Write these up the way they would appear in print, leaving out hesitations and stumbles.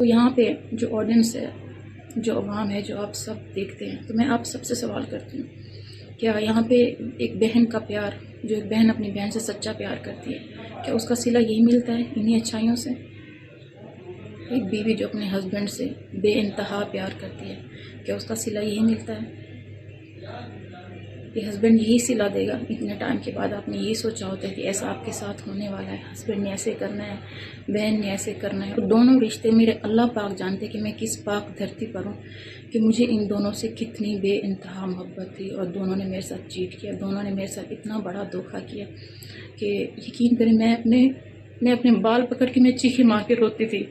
تو یہاں پہ جو آڈینس ہے، جو عوام ہے، جو آپ سب دیکھتے ہیں، تو میں آپ سب سے سوال کرتی ہوں، کیا یہاں پہ ایک بہن کا پیار، جو ایک بہن اپنی بہن سے سچا پیار کرتی ہے، کیا اس کا صلہ یہی ملتا ہے انہی اچھائیوں سے؟ ایک بیوی جو اپنے ہسبینڈ سے بے انتہا پیار کرتی ہے، کیا اس کا صلہ یہی ملتا ہے؟ کہ ہسبینڈ یہی صلہ دے گا؟ اتنے ٹائم کے بعد آپ نے یہی سوچا ہوتا ہے کہ ایسا آپ کے ساتھ ہونے والا ہے، ہسبینڈ نے ایسے کرنا ہے، بہن نے ایسے کرنا ہے۔ دونوں رشتے میرے اللہ پاک جانتے کہ میں کس پاک دھرتی پر ہوں، کہ مجھے ان دونوں سے کتنی بے انتہا محبت تھی، اور دونوں نے میرے ساتھ چیٹ کیا، دونوں نے میرے ساتھ اتنا بڑا دھوکہ کیا کہ یقین کریں میں اپنے بال پکڑ کے میں چیخیں مار کے روتی تھی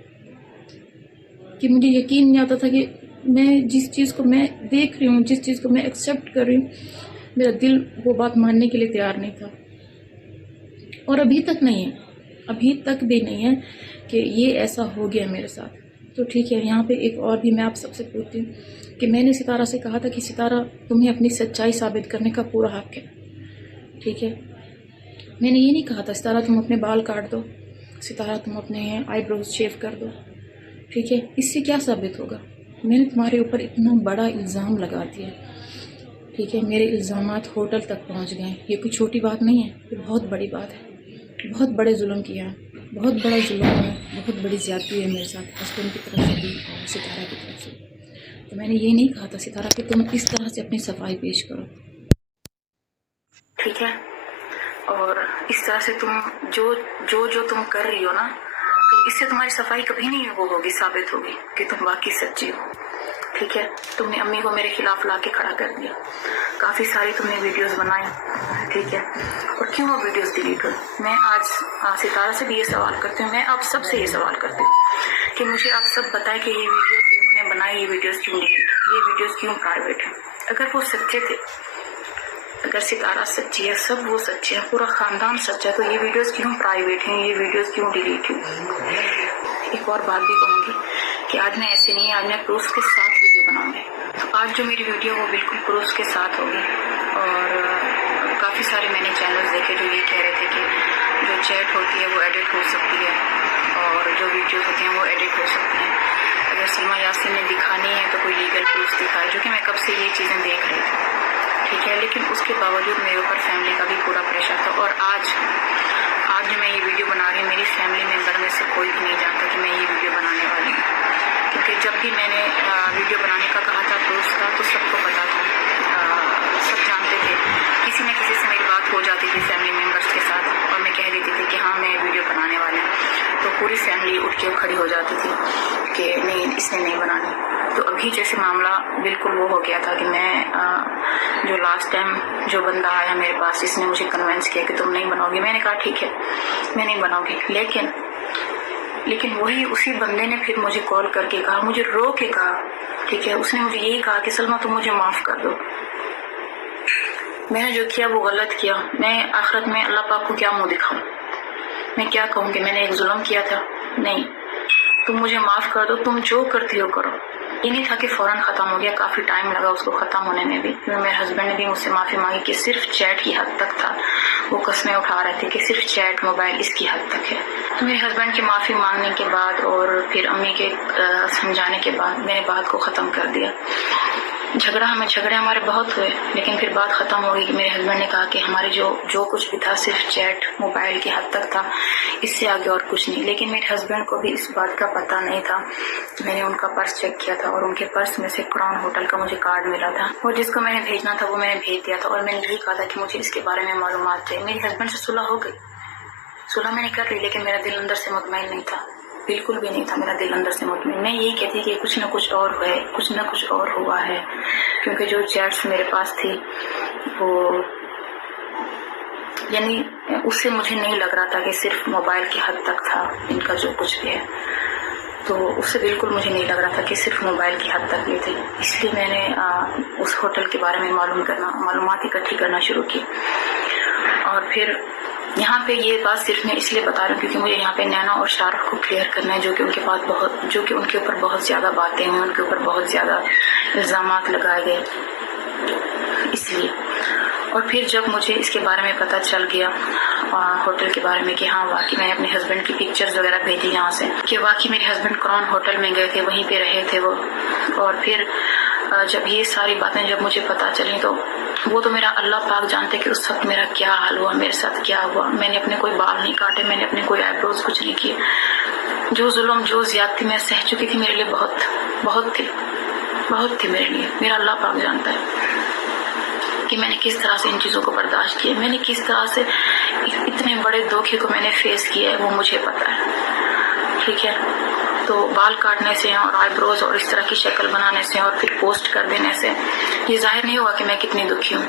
کہ مجھے یقین نہیں آتا تھا کہ میں جس چیز کو میں دیکھ رہی ہوں، جس چیز کو میں ایکسیپٹ کر رہی ہوں، میرا دل وہ بات ماننے کے لیے تیار نہیں تھا، اور ابھی تک نہیں ہے، ابھی تک بھی نہیں ہے کہ یہ ایسا ہو گیا میرے ساتھ۔ تو ٹھیک ہے، یہاں پہ ایک اور بھی میں آپ سب سے پوچھتی ہوں کہ میں نے ستارہ سے کہا تھا کہ ستارہ تمہیں اپنی سچائی ثابت کرنے کا پورا حق ہے، ٹھیک ہے؟ میں نے یہ نہیں کہا تھا ستارہ تم اپنے بال کاٹ دو، ستارہ تم اپنے آئی بروز شیو کر دو، ٹھیک ہے؟ اس سے کیا ثابت ہوگا؟ میں نے تمہارے اوپر اتنا بڑا الزام لگا دیا، ٹھیک ہے؟ میرے الزامات ہوٹل تک پہنچ گئے، یہ کوئی چھوٹی بات نہیں ہے، یہ بہت بڑی بات ہے، بہت بڑے ظلم کیا ہے، بہت بڑا ظلم ہے، بہت بڑی زیادتی ہے میرے ساتھ، ہسبینڈ کی طرف سے بھی اور ستارہ کی طرف سے۔ تو میں نے یہ نہیں کہا تھا ستارہ کہ تم اس طرح سے اپنی صفائی پیش کرو، ٹھیک ہے؟ اور اس طرح سے تم جو تم کر رہی ہو نا، تو اس سے تمہاری صفائی کبھی نہیں وہ ہوگی، ثابت ہوگی کہ تم واقعی سچی ہو، ٹھیک ہے؟ تم نے امی کو میرے خلاف لا کے کھڑا کر دیا، کافی ساری تم نے ویڈیوز بنائے، ٹھیک ہے؟ اور کیوں وہ ویڈیوز ڈیلیٹ ہوئی؟ میں آج ستارہ سے بھی یہ سوال کرتی ہوں، میں آپ سب سے یہ سوال کرتی ہوں کہ مجھے آپ سب بتائیں کہ یہ ویڈیوز جنہوں نے بنائی، یہ ویڈیوز کیوں ڈیلیٹ، یہ ویڈیوز کیوں پرائیویٹ ہیں؟ اگر وہ سچے تھے، اگر ستارہ سچی ہے، سب وہ سچے ہیں، پورا خاندان سچا ہے، تو یہ ویڈیوز کیوں پرائیویٹ ہیں، یہ ویڈیوز کیوں ڈیلیٹ ہوئی؟ ایک اور بات بھی کہوں گی کہ آج میں ایسے نہیں، آج میں پروف کے ساتھ ویڈیو بناؤں گی۔ آج جو میری ویڈیو وہ بالکل پروف کے ساتھ ہوگی، اور کافی سارے میں نے چینلز دیکھے جو یہ کہہ رہے تھے کہ جو چیٹ ہوتی ہے وہ ایڈٹ ہو سکتی ہے، اور جو ویڈیوز ہوتی ہیں وہ ایڈٹ ہو سکتی ہیں، اگر سلمیٰ یاسین نے دکھانی ہے تو کوئی لیگل پروف دکھائے، جو کہ میں کب سے یہ چیزیں دیکھ رہی تھی، ٹھیک ہے؟ لیکن اس کے باوجود میرے اوپر فیملی کا بھی پورا پریشر تھا، اور آج جو میں یہ ویڈیو بنا رہی ہوں، میری فیملی ممبر میں سے کوئی بھی نہیں جانتا کہ میں یہ ویڈیو بنانے والی ہوں، کیونکہ جب بھی میں نے ویڈیو بنانے کا کہا تھا پروف کا، تو سب کو پتا تھا، سب جانتے تھے، کسی نہ کسی سے میری بات ہو جاتی تھی فیملی ممبرس کے ساتھ، اور میں کہہ دیتی تھی کہ ہاں میں ویڈیو بنانے والی ہوں، تو پوری فیملی اٹھ کے کھڑی ہو جاتی تھی کہ نہیں، اس نے نہیں بنانی۔ تو ابھی جیسے معاملہ بالکل وہ ہو گیا تھا کہ میں جو لاسٹ ٹائم جو بندہ آیا میرے پاس، اس نے مجھے کنونس کیا کہ تم نہیں بناؤ گی، میں نے کہا ٹھیک ہے میں نہیں بناؤں گی، لیکن وہی اسی بندے نے پھر مجھے کال کر کے کہا، مجھے رو کے کہا، ٹھیک ہے؟ اس نے مجھے یہی کہا کہ سلمیٰ تم مجھے معاف کر دو، میں نے جو کیا وہ غلط کیا، میں آخرت میں اللہ پاک کو کیا منہ دکھاؤں، میں کیا کہوں کہ میں نے ایک ظلم کیا تھا؟ نہیں، تم مجھے معاف کر دو، تم جو کرتی ہو کرو۔ یہ نہیں تھا کہ فوراً ختم ہو گیا، کافی ٹائم لگا اس کو ختم ہونے میں بھی، کیونکہ میرے ہسبینڈ نے بھی مجھ سے معافی مانگی کہ صرف چیٹ کی حد تک تھا، وہ قسمیں اٹھا رہے تھے کہ صرف چیٹ موبائل اس کی حد تک ہے۔ تو میرے ہسبینڈ کی معافی مانگنے کے بعد اور پھر امی کے سمجھانے کے بعد میں نے بات کو ختم کر دیا۔ جھگڑے ہمارے بہت ہوئے، لیکن پھر بات ختم ہو گئی کہ میرے ہسبینڈ نے کہا کہ ہمارے جو کچھ بھی تھا صرف چیٹ موبائل کی حد تک تھا، اس سے آگے اور کچھ نہیں۔ لیکن میرے ہسبینڈ کو بھی اس بات کا پتہ نہیں تھا، میں نے ان کا پرس چیک کیا تھا، اور ان کے پرس میں سے کراؤن ہوٹل کا مجھے کارڈ ملا تھا، اور جس کو میں نے بھیجنا تھا وہ میں نے بھیج دیا تھا، اور میں نے یہی کہا تھا کہ مجھے اس کے بارے میں معلومات چاہیے۔ میری ہسبینڈ سے صلح ہو گئی، صلح میں نے کر لی، لیکن میرا دل اندر سے مطمئن نہیں تھا، بالکل بھی نہیں تھا میرا دل اندر سے مطمئن۔ میں یہی کہتی کہ کچھ نہ کچھ اور ہے، کچھ نہ کچھ اور ہوا ہے، کیونکہ جو چیٹس میرے پاس تھی وہ یعنی اس سے مجھے نہیں لگ رہا تھا کہ صرف موبائل کی حد تک تھا ان کا جو کچھ بھی ہے، تو اس سے بالکل مجھے نہیں لگ رہا تھا کہ صرف موبائل کی حد تک یہ تھی۔ اس لیے میں نے اس ہوٹل کے بارے میں معلومات اکٹھی کرنا شروع کی، اور پھر یہاں پہ یہ بات صرف میں اس لیے بتا رہی ہوں کیونکہ مجھے یہاں پہ نینا اور شارق کو کلیئر کرنا ہے، جو کہ ان کے اوپر بہت زیادہ باتیں ہیں، ان کے اوپر بہت زیادہ الزامات لگائے گئے، اس لیے۔ اور پھر جب مجھے اس کے بارے میں پتہ چل گیا ہوٹل کے بارے میں کہ ہاں واقعی میں نے اپنے ہسبینڈ کی پکچرز وغیرہ بھیجی یہاں سے کہ واقعی میرے ہسبینڈ کراؤن ہوٹل میں گئے تھے، وہیں پہ رہے تھے وہ. اور پھر جب یہ ساری باتیں جب مجھے پتہ چلیں تو وہ تو میرا اللہ پاک جانتے کہ اس وقت میرا کیا حال ہوا، میرے ساتھ کیا ہوا. میں نے اپنے کوئی بال نہیں کاٹے، میں نے اپنے کوئی آئی بروز کچھ نہیں کیے. جو ظلم جو زیادتی میں سہ چکی تھی میرے لیے بہت تھی میرے لیے. میرا اللہ پاک جانتا ہے کہ میں نے کس طرح سے ان چیزوں کو برداشت کیا، میں نے کس طرح سے اتنے بڑے دھوکے کو میں نے فیس کیا ہے، وہ مجھے پتا ہے. ٹھیک ہے، تو بال کاٹنے سے اور آئی بروز اور اس طرح کی شکل بنانے سے اور پھر پوسٹ کر دینے سے یہ ظاہر نہیں ہوا کہ میں کتنی دکھی ہوں.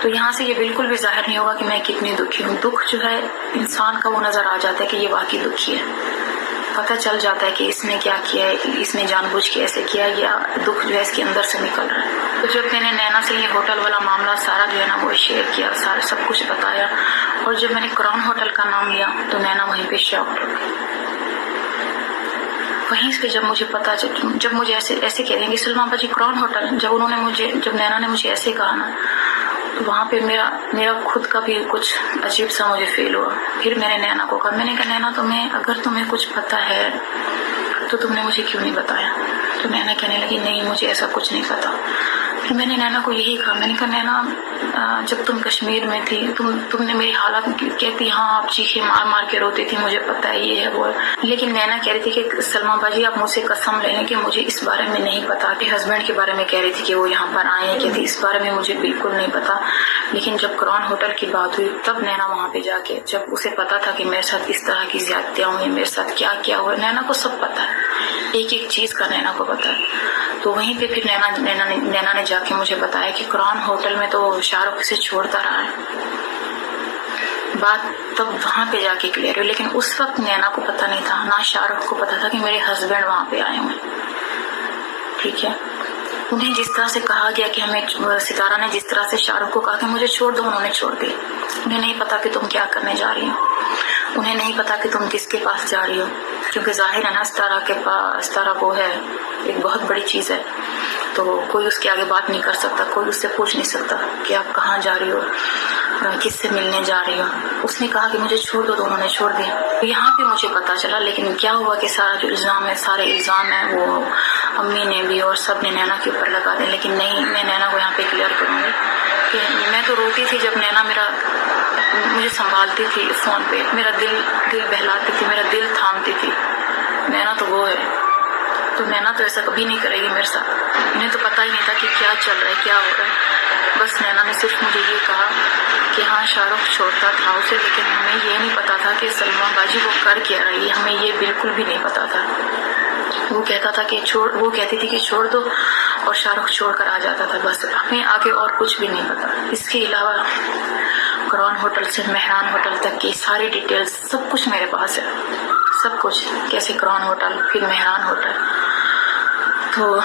تو یہاں سے یہ بالکل بھی ظاہر نہیں ہوگا کہ میں کتنی دکھی ہوں. دکھ جو ہے انسان کا وہ نظر آ جاتا ہے کہ یہ واقعی دکھی ہے. پتہ چل جاتا ہے کہ اس نے کیا کیا ہے، اس نے جان بوجھ کے ایسے کیا، یا دکھ جو ہے اس کے اندر سے نکل رہا ہے. تو جب میں نے نینا سے یہ ہوٹل والا معاملہ سارا جو ہے نا وہ شیئر کیا، سارا سب کچھ بتایا، اور جب میں نے کراؤن ہوٹل کا نام لیا تو نینا وہیں پہ شاک ہو گئی. وہیں سے جب مجھے پتا جب مجھے ایسے کہہ دیں گے سلما باجی کراؤن ہوٹل، جب نینا نے مجھے ایسے کہا نا تو وہاں پہ میرا خود کا بھی کچھ عجیب سا مجھے فیل ہوا. پھر میں نے نینا کو کہا، میں نے کہا نینا اگر تمہیں کچھ پتا ہے تو تم نے مجھے کیوں نہیں بتایا؟ تو نینا کہنے لگی نہیں مجھے ایسا کچھ نہیں پتا. پھر میں نے نینا کو یہی کہا، میں نے کہا نینا جب تم کشمیر میں تھی تم نے میری حالت کہتی ہاں آپ چیخیں مار مار کے روتی تھی، مجھے پتا ہے یہ ہے وہ ہے. لیکن نینا کہہ رہی تھی کہ سلما باجی آپ مجھ سے قسم لے لیں کہ مجھے اس بارے میں نہیں پتا. کہ ہسبینڈ کے بارے میں کہہ رہی تھی کہ وہ یہاں پر آئے ہیں کہ اس بارے میں مجھے بالکل نہیں پتا. لیکن جب کراؤن ہوٹل کی بات ہوئی تب نینا وہاں پہ جا کے جب اسے پتا تھا کہ میرے ساتھ اس طرح کی زیادتیاں ہوئی، میرے ساتھ کیا کیا ہوا، نینا کو سب پتا ہے، ایک ایک چیز کا نینا کو پتا ہے. تو وہیں پہ پھر نینا نے جا کے مجھے بتایا کہ کراؤن ہوٹل میں تو شاہ رخ سے چھوڑتا رہا ہے. بات تب وہاں پہ جا کے کلیئر ہوئی. لیکن اس وقت نینا کو پتا نہیں تھا، نہ شاہ رخ کو پتا تھا کہ میرے ہسبینڈ وہاں پہ آئے ہوئے. ٹھیک ہے، انہیں جس طرح سے کہا گیا کہ ہمیں ستارہ نے جس طرح سے شاہ رخ کو کہا کہ مجھے چھوڑ دو، انہوں نے چھوڑ دیا. انہیں نہیں پتا کہ تم کیا کرنے جا رہی ہو، انہیں نہیں پتا کہ تم کس کے پاس جا رہی ہو. کیونکہ ظاہر ہے نا ستارہ وہ ہے ایک بہت بڑی چیز ہے، تو کوئی اس کے آگے بات نہیں کر سکتا، کوئی اس سے پوچھ نہیں سکتا کہ آپ کہاں جا رہی ہو، کس سے ملنے جا رہی ہو. اس نے کہا کہ مجھے چھوڑ دو تو انہوں نے چھوڑ دیا. یہاں پہ مجھے پتا چلا. لیکن کیا ہوا کہ سارے الزام ہیں وہ امی نے بھی اور سب نے نینا کے اوپر لگا دیں. لیکن نہیں، میں نینا کو یہاں پہ کلیئر کروں گی کہ میں تو روتی تھی جب نینا مجھے سنبھالتی تھی فون پہ، میرا دل بہلاتی تھی، میرا دل تھامتی تھی. نینا تو وہ ہے، تو نینا تو ایسا کبھی نہیں کرے گی میرے ساتھ. انہیں تو پتا ہی نہیں تھا کہ کیا چل رہا ہے، کیا ہو رہا ہے. بس نینا نے صرف مجھے یہ کہا کہ ہاں شاہ رخ چھوڑتا تھا اسے، لیکن ہمیں یہ نہیں پتا تھا کہ سلما باجی وہ کر کیا رہی ہے، ہمیں یہ بالکل بھی نہیں پتا تھا. وہ کہتی تھی کہ چھوڑ دو اور شاہ رخ چھوڑ کر آ جاتا تھا. بس ہمیں آگے اور کچھ بھی نہیں پتا. اس کے علاوہ کراؤن ہوٹل سے مہران ہوٹل تک کی ساری ڈیٹیلز سب کچھ میرے پاس ہے، سب کچھ، کیسے کراؤن ہوٹل پھر مہران ہوٹل. تو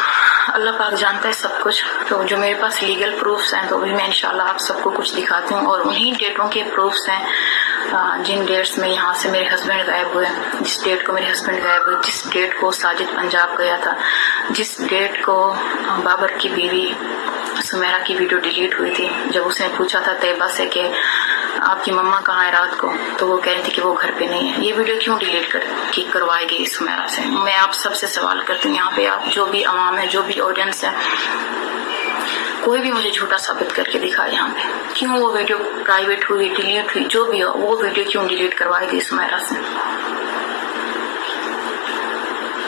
اللہ پاک جانتا ہے سب کچھ. تو جو میرے پاس لیگل پروفز ہیں تو بھی میں انشاءاللہ آپ سب کو کچھ دکھاتی ہوں. اور انہی ڈیٹوں کے پروفز ہیں جن ڈیٹس میں یہاں سے میرے ہسبینڈ غائب ہوئے، جس ڈیٹ کو میرے ہسبینڈ غائب ہوئے، جس ڈیٹ کو ساجد پنجاب گیا تھا، جس ڈیٹ کو بابر کی بیوی سمیرہ کی ویڈیو ڈیلیٹ ہوئی تھی. جب اس نے پوچھا تھا طیبہ سے کہ آپ کی مما کہاں ہے رات کو، تو وہ کہہ رہی تھی کہ وہ گھر پہ نہیں ہے. یہ ویڈیو کیوں ڈیلیٹ کروائی گئی سمیرہ سے؟ میں آپ سب سے سوال کرتی ہوں یہاں پہ، آپ جو بھی عوام ہے، جو بھی آڈینس ہے، کوئی بھی مجھے جھوٹا ثابت کر کے دکھائے یہاں پہ. کیوں وہ ویڈیو پرائیویٹ ہوئی، ڈیلیٹ ہوئی، جو بھی ہو، وہ ویڈیو کیوں ڈیلیٹ کروائی گئی سمیرہ سے؟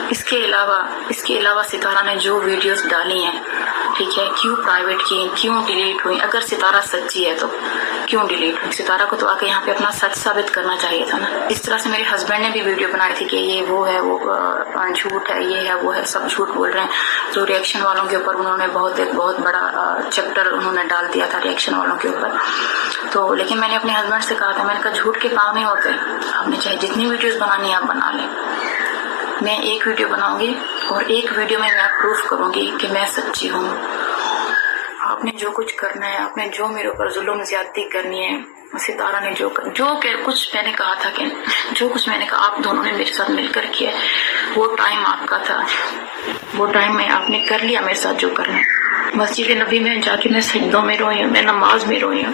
اس کے علاوہ ستارہ نے جو ویڈیوز ڈالی ہیں، ٹھیک ہے، کیوں پرائیویٹ کی، کیوں ڈیلیٹ ہوئی؟ اگر ستارہ سچی ہے تو کیوں ڈیلیٹ ہوئی؟ ستارہ کو تو آ کے یہاں پہ اپنا سچ ثابت کرنا چاہیے تھا نا. اس طرح سے میرے ہسبینڈ نے بھی ویڈیو بنائی تھی کہ یہ وہ ہے، وہ جھوٹ ہے، یہ ہے وہ ہے، سب جھوٹ بول رہے ہیں. تو ریئیکشن والوں کے اوپر انہوں نے بہت بڑا چیپٹر انہوں نے ڈال دیا تھا ریئیکشن والوں کے اوپر. تو لیکن میں نے اپنے ہسبینڈ سے کہا تھا، میں نے کہا جھوٹ کے کام نہیں ہوتے، آپ نے چاہے جتنی ویڈیوز بنانی ہے آپ بنا لیں. میں ایک ویڈیو بناؤں گی اور ایک ویڈیو میں پروف کروں گی کہ میں سچی ہوں. آپ نے جو کچھ کرنا ہے، آپ نے جو میرے اوپر ظلم زیادتی کرنی ہے، ستارہ نے جو کچھ میں نے کہا تھا کہ جو کچھ میں نے کہا آپ دونوں نے میرے ساتھ مل کر کیا، وہ ٹائم آپ کا تھا، وہ ٹائم میں آپ نے کر لیا میرے ساتھ جو کرنا ہے. مسجد نبی میں جا کے میں سجدوں میں روئی ہوں، میں نماز میں روئی ہوں.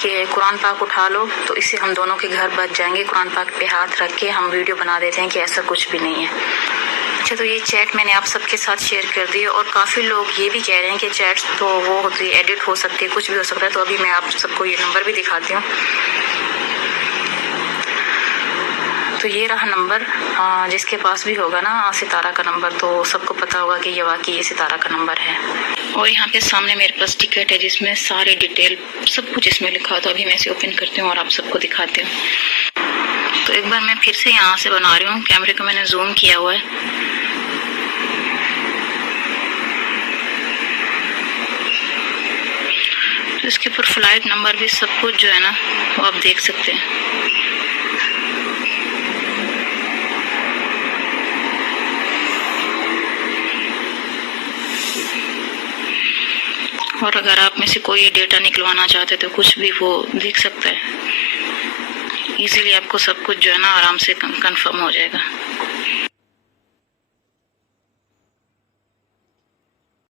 کہ قرآن پاک اٹھا لو تو اس سے ہم دونوں کے گھر بچ جائیں گے. قرآن پاک پہ ہاتھ رکھ کے ہم ویڈیو بنا دیتے ہیں کہ ایسا کچھ بھی نہیں ہے. اچھا تو یہ چیٹ میں نے آپ سب کے ساتھ شیئر کر دی اور کافی لوگ یہ بھی کہہ رہے ہیں کہ چیٹس تو وہ ہوتی ہے ایڈٹ ہو سکتی ہے, کچھ بھی ہو سکتا ہے. تو ابھی میں آپ سب کو یہ نمبر بھی دکھاتی ہوں. تو یہ رہا نمبر, جس کے پاس بھی ہوگا نا ستارہ کا نمبر تو سب کو پتہ ہوگا کہ یہ واقعی یہ ستارہ کا نمبر ہے. اور یہاں پہ سامنے میرے پاس ٹکٹ ہے جس میں ساری ڈیٹیل سب کچھ اس میں لکھا. تو ابھی میں اسے اوپن کرتی ہوں اور آپ سب کو دکھاتی ہوں. تو ایک بار میں پھر سے یہاں سے بنا رہی ہوں, کیمرے کو میں نے زوم کیا ہوا ہے. تو اس کے اوپر فلائٹ نمبر بھی سب کچھ جو ہے نا وہ آپ دیکھ سکتے ہیں. اور اگر آپ میں سے کوئی ڈیٹا نکلوانا چاہتے تو کچھ بھی وہ دیکھ سکتا ہے ایزیلی. آپ کو سب کچھ جو ہے نا آرام سے کنفرم ہو جائے گا.